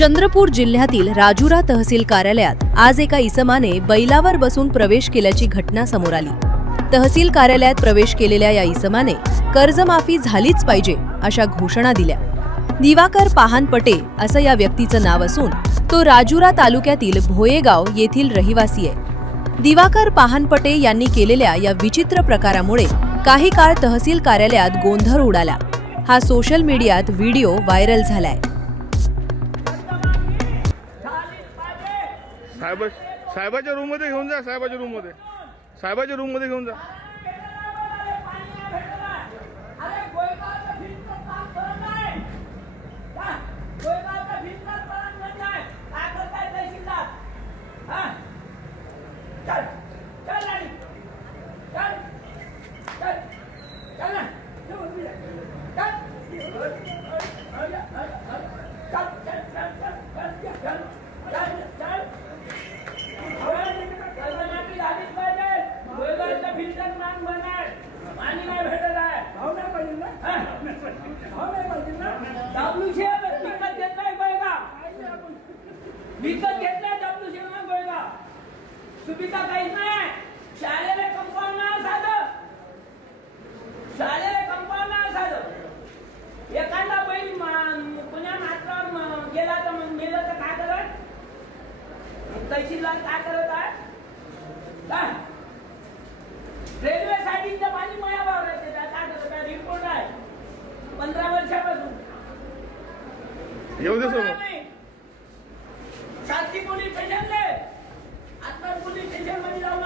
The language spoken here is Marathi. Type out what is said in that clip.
चंद्रपूर जिल्ह्यातील राजुरा तहसील कार्यालयात आज एका इसमाने बैलावर बसून प्रवेश केल्याची घटना समोर आली। तहसील कार्यालयात प्रवेश केलेल्या या इसमाने कर्जमाफी झालीच पाहिजे अशा घोषणा दिल्या। दिवाकर पाहनपटे असं या व्यक्तीचं नाव असून तो राजुरा तालुक्यातील भोयेगाव येथील रहिवासी आहे। दिवाकर पाहनपटे यांनी केलेल्या या विचित्र प्रकारामुळे काही काळ तहसील कार्यालयात गोंधळ उडाला। हा सोशल मीडियात व्हिडिओ व्हायरल झालाय। साहेबाच्या रूम मध्ये घेऊन जा, साहेबाच्या रूम मध्ये घेऊन जा। सुविधा काहीच नाही। शाळेला कंपाऊंड नाही साधं, शाळेला कंपाऊंड नाही साधं। एखादा बैल पुण्या मात्र गेला तर मेलं तर काय करत? तहसीलदार काय करत आहे? काय रेल्वेसाठी पाणी माया वावरायचे काय करत आहे? रिपोर्ट आहे 15 वर्षापासून। येऊ दे सोबत सातची पोलीस स्टेशनले आता पोलीस स्टेशन मध्ये जाऊन